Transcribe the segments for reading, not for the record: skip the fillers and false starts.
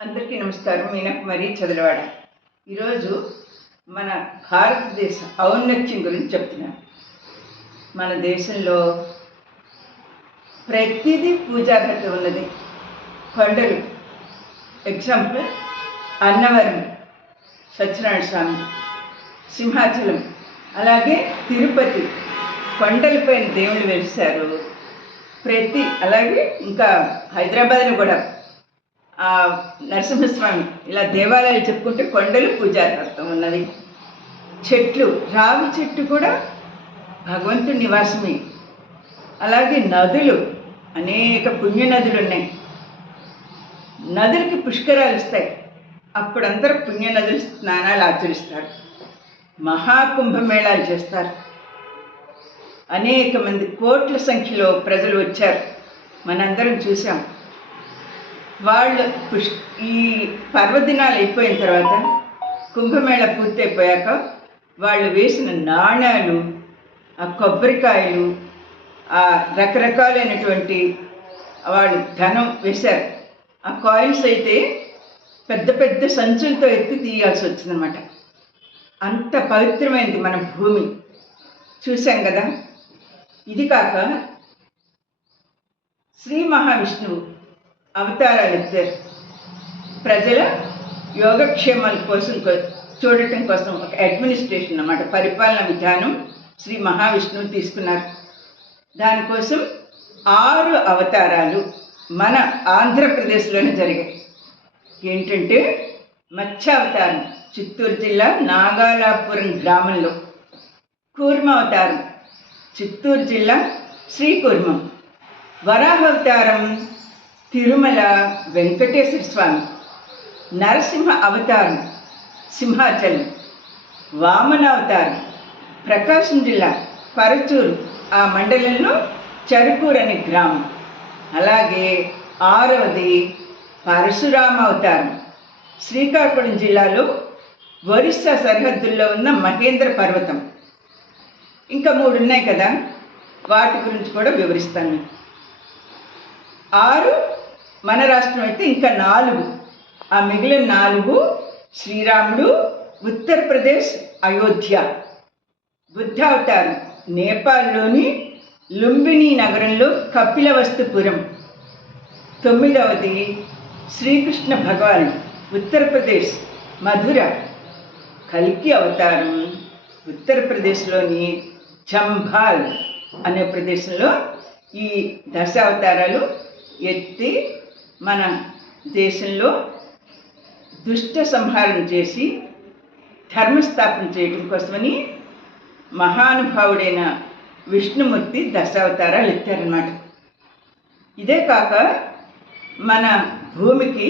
అందరికీ నమస్కారం. మీనాకుమారి చదలవాడ. ఈరోజు మన భారతదేశ ఔన్నత్యం గురించి చెప్తున్నాను. మన దేశంలో ప్రతిదీ పూజార్హత ఉన్నది. కొండలు, ఎగ్జాంపుల్ అన్నవరం సత్యనారాయణ స్వామి, సింహాచలం, అలాగే తిరుపతి కొండలపైన దేవుళ్ళు వెలిశారు. అలాగే ఇంకా హైదరాబాద్లో కూడా నరసింహస్వామి, ఇలా దేవాలయాలు చెప్పుకుంటే కొండలు పూజార్హతం ఉన్నది. చెట్లు, రావి చెట్టు కూడా భగవంతుడి నివాసమే. అలాగే నదులు, అనేక పుణ్య నదులు ఉన్నాయి. నదులకి పుష్కరాలు ఇస్తాయి. అప్పుడు అందరూ పుణ్య నదులు స్నానాలు ఆచరిస్తారు. మహాకుంభమేళాలు చేస్తారు. అనేక మంది కోట్ల సంఖ్యలో ప్రజలు వచ్చారు. మనందరం చూసాం. వాళ్ళు ఈ పర్వదినాలు అయిపోయిన తర్వాత, కుంభమేళ పూర్తయిపోయాక వాళ్ళు వేసిన నాణాలు, ఆ కొబ్బరికాయలు, ఆ రకరకాలైనటువంటి వాళ్ళు ధనం వేశారు. ఆ కాయిన్స్ అయితే పెద్ద పెద్ద సంచులతో ఎత్తి తీయాల్సి వచ్చిందన్నమాట. అంత పవిత్రమైనది మన భూమి. చూసాం కదా. ఇది కాక శ్రీ మహావిష్ణువు అవతారాలు ఎత్తారు. ప్రజల యోగక్షేమాల కోసం చూడటం కోసం ఒక అడ్మినిస్ట్రేషన్ అన్నమాట, పరిపాలన విధానం శ్రీ మహావిష్ణువు తీసుకున్నారు. దానికోసం 6 అవతారాలు మన ఆంధ్రప్రదేశ్లోనే జరిగాయి. ఏంటంటే మత్స్యావతారం చిత్తూరు జిల్లా నాగాలాపురం గ్రామంలో, కూర్మ అవతారం చిత్తూరు జిల్లా శ్రీకూర్మం, వరాహావతారం తిరుమల వెంకటేశ్వర స్వామి, నరసింహ అవతారం సింహాచలం, వామన అవతారం ప్రకాశం జిల్లా పరచూరు ఆ మండలంలో చరుకూరు అనే గ్రామం. అలాగే 6వది పరశురామ అవతారం శ్రీకాకుళం జిల్లాలో ఒరిస్సా సరిహద్దుల్లో ఉన్న మహేంద్ర పర్వతం. ఇంకా 3 ఉన్నాయి కదా, వాటి గురించి కూడా వివరిస్తాను. 6 మన రాష్ట్రం అయితే ఇంకా 4, ఆ మిగిలిన 4 శ్రీరాముడు, ఉత్తరప్రదేశ్ అయోధ్య, బుద్ధావతారం నేపాల్లోని లుంబిని నగరంలో కపిలవస్తుపురం, 9వది శ్రీకృష్ణ భగవాన్ ఉత్తరప్రదేశ్ మధుర, కల్కి అవతారం ఉత్తరప్రదేశ్లోని చంబాల్ అనే ప్రదేశంలో ఈ దశావతారాలు ఎత్తి మన దేశంలో దుష్ట సంహారం చేసి ధర్మస్థాపన చేయడం కోసమని మహానుభావుడైన విష్ణుమూర్తి దశావతారాలు ఎత్తారన్నమాట. ఇదే కాక మన భూమికి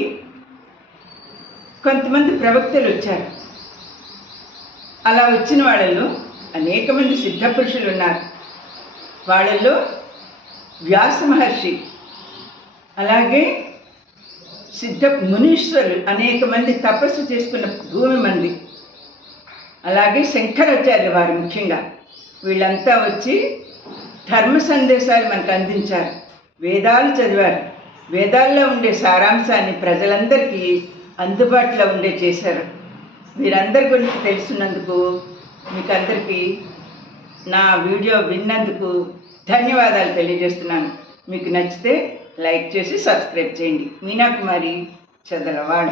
కొంతమంది ప్రవక్తలు వచ్చారు. అలా వచ్చిన వాళ్ళల్లో అనేక మంది సిద్ధపురుషులు ఉన్నారు. వాళ్ళల్లో వ్యాస మహర్షి, అలాగే సిద్ధ మునీశ్వరులు అనేక మంది తపస్సు చేసుకున్న భూమి మంది, అలాగే శంకరాచార్య వారు ముఖ్యంగా, వీళ్ళంతా వచ్చి ధర్మ సందేశాలు మనకు అందించారు. వేదాలు చదివారు. వేదాల్లో ఉండే సారాంశాన్ని ప్రజలందరికీ అందుబాటులో ఉండే చేశారు. వీరందరి గురించి తెలుసున్నందుకు మీకు అందరికీ నా వీడియో విన్నందుకు ధన్యవాదాలు తెలియజేస్తున్నాను. మీకు నచ్చితే లైక్ చేసి సబ్స్క్రైబ్ చేయండి. మీనాకుమారి చదలవాడ.